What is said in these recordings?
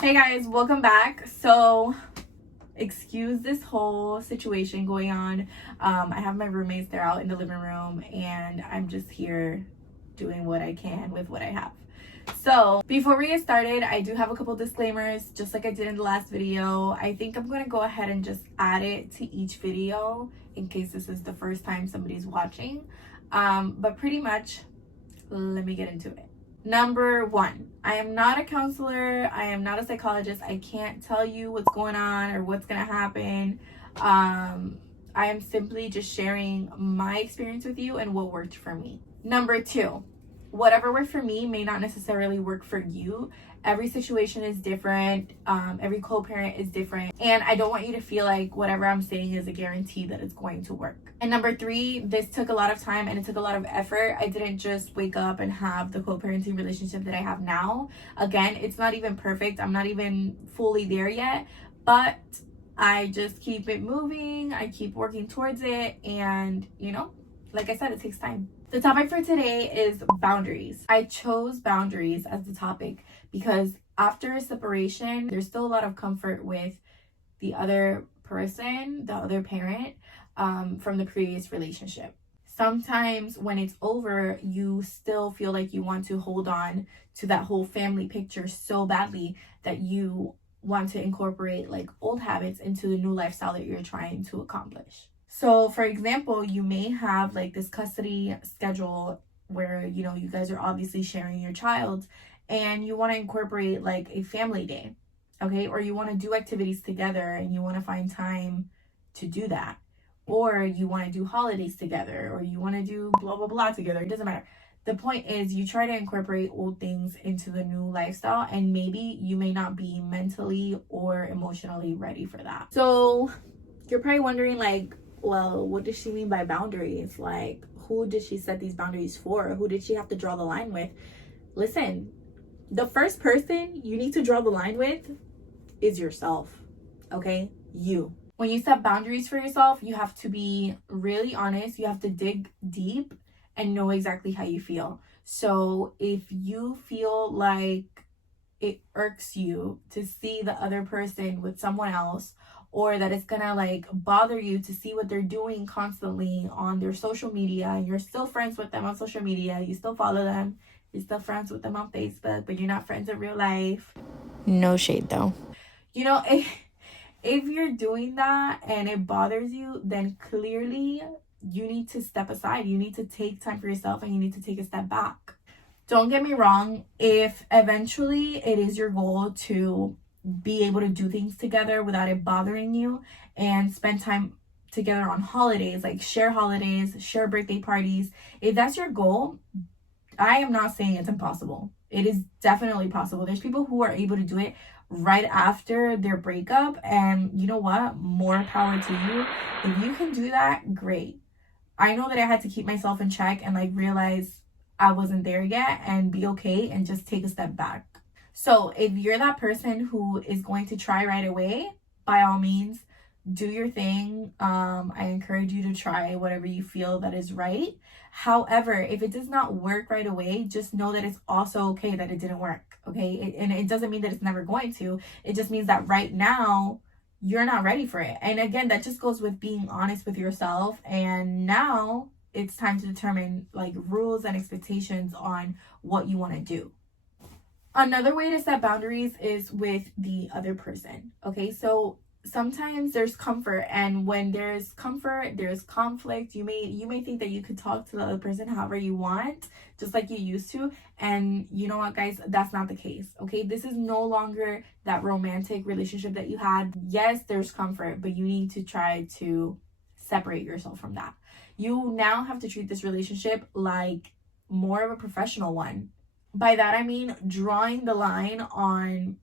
Hey guys, welcome back. So excuse this whole situation going on. I have my roommates, they're out in the living room, and I'm just here doing what I can with what I have. So before we get started, I do have a couple disclaimers, just like I did in the last video. I think I'm going to go ahead and just add it to each video in case this is the first time somebody's watching. But pretty much, let me get into it. Number one, I am not a counselor. I am not a psychologist. I can't tell you what's going on or what's going to happen. I am simply just sharing my experience with you and what worked for me. Number two, whatever worked for me may not necessarily work for you. Every situation is different. Every co-parent is different. And I don't want you to feel like whatever I'm saying is a guarantee that it's going to work. And number three, this took a lot of time and it took a lot of effort. I didn't just wake up and have the co-parenting relationship that I have now. Again, it's not even perfect. I'm not even fully there yet, but I just keep it moving. I keep working towards it. And like I said, it takes time. The topic for today is boundaries. I chose boundaries as the topic because after a separation, there's still a lot of comfort with the other person, the other parent, from the previous relationship. Sometimes when it's over, you still feel like you want to hold on to that whole family picture so badly that you want to incorporate like old habits into the new lifestyle that you're trying to accomplish. So for example, you may have like this custody schedule where, you guys are obviously sharing your child and you want to incorporate like a family day, okay? Or you want to do activities together and you want to find time to do that. Or you want to do holidays together, or you want to do blah, blah, blah together. It doesn't matter. The point is you try to incorporate old things into the new lifestyle, and maybe you may not be mentally or emotionally ready for that. So you're probably wondering like, well, what does she mean by boundaries? Like, who did she set these boundaries for? Who did she have to draw the line with? Listen, the first person you need to draw the line with is yourself, okay? You. When you set boundaries for yourself, you have to be really honest. You have to dig deep and know exactly how you feel. So if you feel like it irks you to see the other person with someone else, or that it's gonna like bother you to see what they're doing constantly on their social media, and you're still friends with them on social media, you still follow them, you're still friends with them on Facebook, but you're not friends in real life. No shade though. If you're doing that and it bothers you, then clearly you need to step aside. You need to take time for yourself and you need to take a step back. Don't get me wrong. If eventually it is your goal to be able to do things together without it bothering you and spend time together on holidays, like share holidays, share birthday parties, if that's your goal, I am not saying it's impossible. It is definitely possible. There's people who are able to do it right after their breakup, and you know what? More power to you. If you can do that, great. I know that I had to keep myself in check and like realize I wasn't there yet and be okay and just take a step back. So if you're that person who is going to try right away, by all means, do your thing. I encourage you to try whatever you feel that is right. However, if it does not work right away, just know that it's also okay that it didn't work, okay? And it doesn't mean that it's never going to. It just means that right now, you're not ready for it. And again, that just goes with being honest with yourself. And now it's time to determine like rules and expectations on what you want to do. Another way to set boundaries is with the other person, okay? So sometimes there's comfort, and when there's comfort, there's conflict. You may think that you could talk to the other person however you want, just like you used to, and you know what, guys, that's not the case, okay? This is no longer that romantic relationship that you had. Yes, there's comfort, but you need to try to separate yourself from that. You now have to treat this relationship like more of a professional one. By that I mean drawing the line on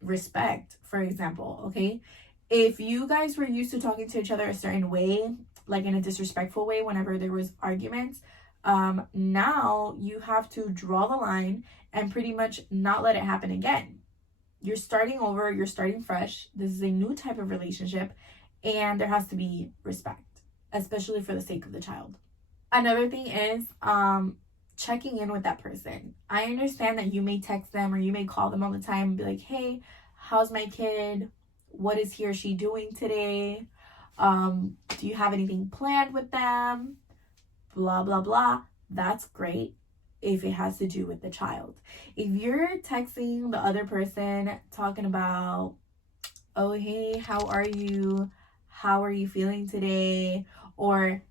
respect, for example, okay? If you guys were used to talking to each other a certain way, like in a disrespectful way whenever there was arguments, now you have to draw the line and pretty much not let it happen again. You're starting over, you're starting fresh. This is a new type of relationship, and there has to be respect, especially for the sake of the child. Another thing is checking in with that person. I understand that you may text them or you may call them all the time and be like, hey, how's my kid? What is he or she doing today? Do you have anything planned with them? Blah, blah, blah. That's great if it has to do with the child. If you're texting the other person talking about, oh, hey, how are you? How are you feeling today? Or,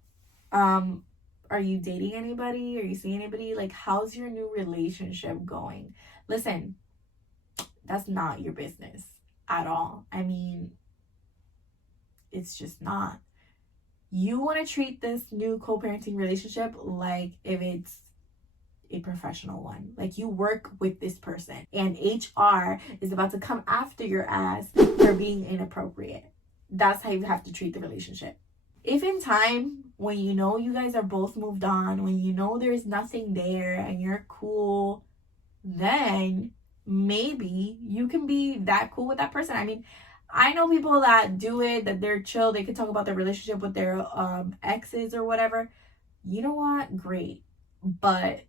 are you dating anybody? Are you seeing anybody? Like, how's your new relationship going? Listen, that's not your business at all. I mean, it's just not. You want to treat this new co-parenting relationship like if it's a professional one. Like, you work with this person and HR is about to come after your ass for being inappropriate. That's how you have to treat the relationship. If in time, when you know you guys are both moved on, when you know there's nothing there and you're cool, then maybe you can be that cool with that person. I mean, I know people that do it, that they're chill. They could talk about their relationship with their exes or whatever. You know what? Great. But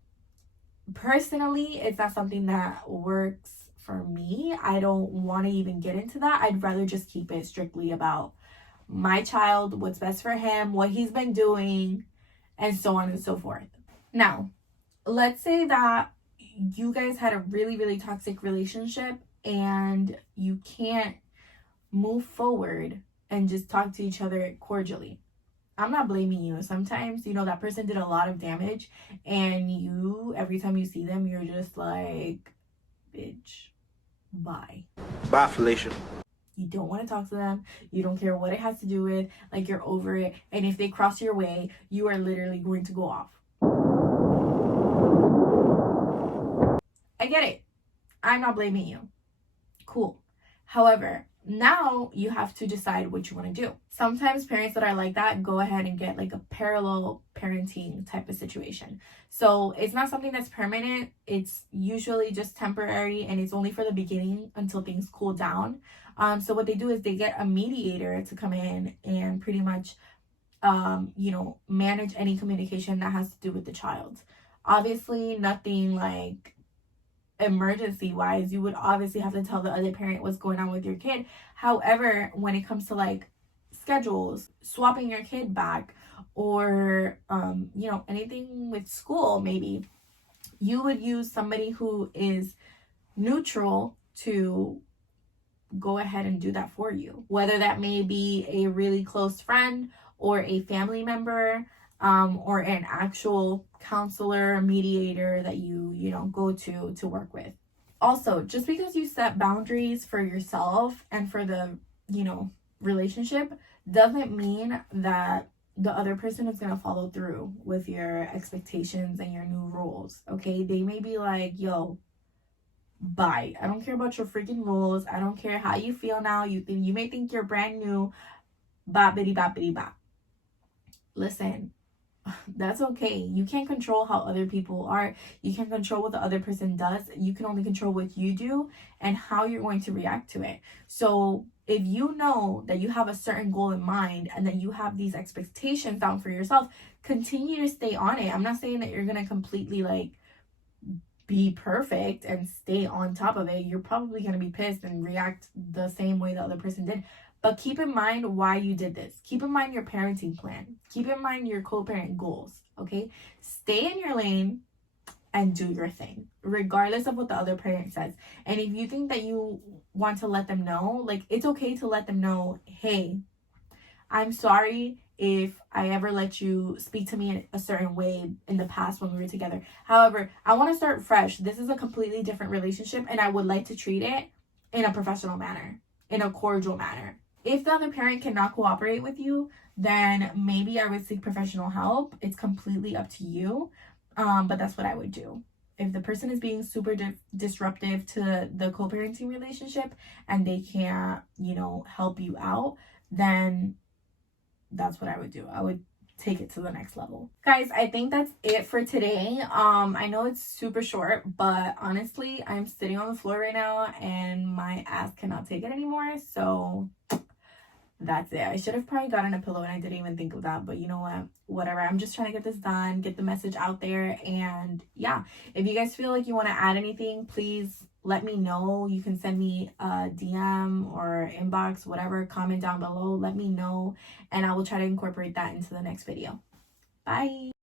personally, it's not something that works for me. I don't want to even get into that. I'd rather just keep it strictly about my child, what's best for him, what he's been doing, and so on and so forth. Now, let's say that you guys had a really, really toxic relationship and you can't move forward and just talk to each other cordially. I'm not blaming you. Sometimes, that person did a lot of damage and you, every time you see them, you're just like, bitch, bye. Bye, Felicia. You don't want to talk to them. You don't care what it has to do with. Like, you're over it. And if they cross your way, you are literally going to go off. I get it. I'm not blaming you. Cool. However, now you have to decide what you want to do. Sometimes parents that are like that go ahead and get like a parallel parenting type of situation. So it's not something that's permanent. It's usually just temporary and it's only for the beginning until things cool down. So what they do is they get a mediator to come in and pretty much, manage any communication that has to do with the child. Obviously, nothing like emergency wise. You would obviously have to tell the other parent what's going on with your kid. However, when it comes to like schedules, swapping your kid back, or anything with school, maybe you would use somebody who is neutral to go ahead and do that for you, whether that may be a really close friend or a family member, or an actual counselor, mediator that you go to work with. Also, just because you set boundaries for yourself and for the relationship doesn't mean that the other person is going to follow through with your expectations and your new rules. Okay, they may be like, yo, bye, I don't care about your freaking rules. I don't care how you feel now. You may think you're brand new. Boppity boppity bop. Listen, that's okay. You can't control how other people are. You can't control what the other person does. You can only control what you do and how you're going to react to it. So if you know that you have a certain goal in mind and that you have these expectations down for yourself, continue to stay on it. I'm not saying that you're going to completely like be perfect and stay on top of it. You're probably going to be pissed and react the same way the other person did. But keep in mind why you did this. Keep in mind your parenting plan. Keep in mind your co-parent goals, okay? Stay in your lane and do your thing, regardless of what the other parent says. And if you think that you want to let them know, like, it's okay to let them know, hey, I'm sorry if I ever let you speak to me in a certain way in the past when we were together. However, I want to start fresh. This is a completely different relationship, and I would like to treat it in a professional manner, in a cordial manner. If the other parent cannot cooperate with you, then maybe I would seek professional help. It's completely up to you, but that's what I would do. If the person is being super disruptive to the co-parenting relationship and they can't, help you out, then that's what I would do. I would take it to the next level. Guys, I think that's it for today. I know it's super short, but honestly, I'm sitting on the floor right now and my ass cannot take it anymore. So that's it. I should have probably gotten a pillow and I didn't even think of that, but you know what, whatever. I'm just trying to get this done, get the message out there. And yeah, if you guys feel like you want to add anything, please let me know. You can send me a DM or inbox, whatever, comment down below, let me know, and I will try to incorporate that into the next video. Bye.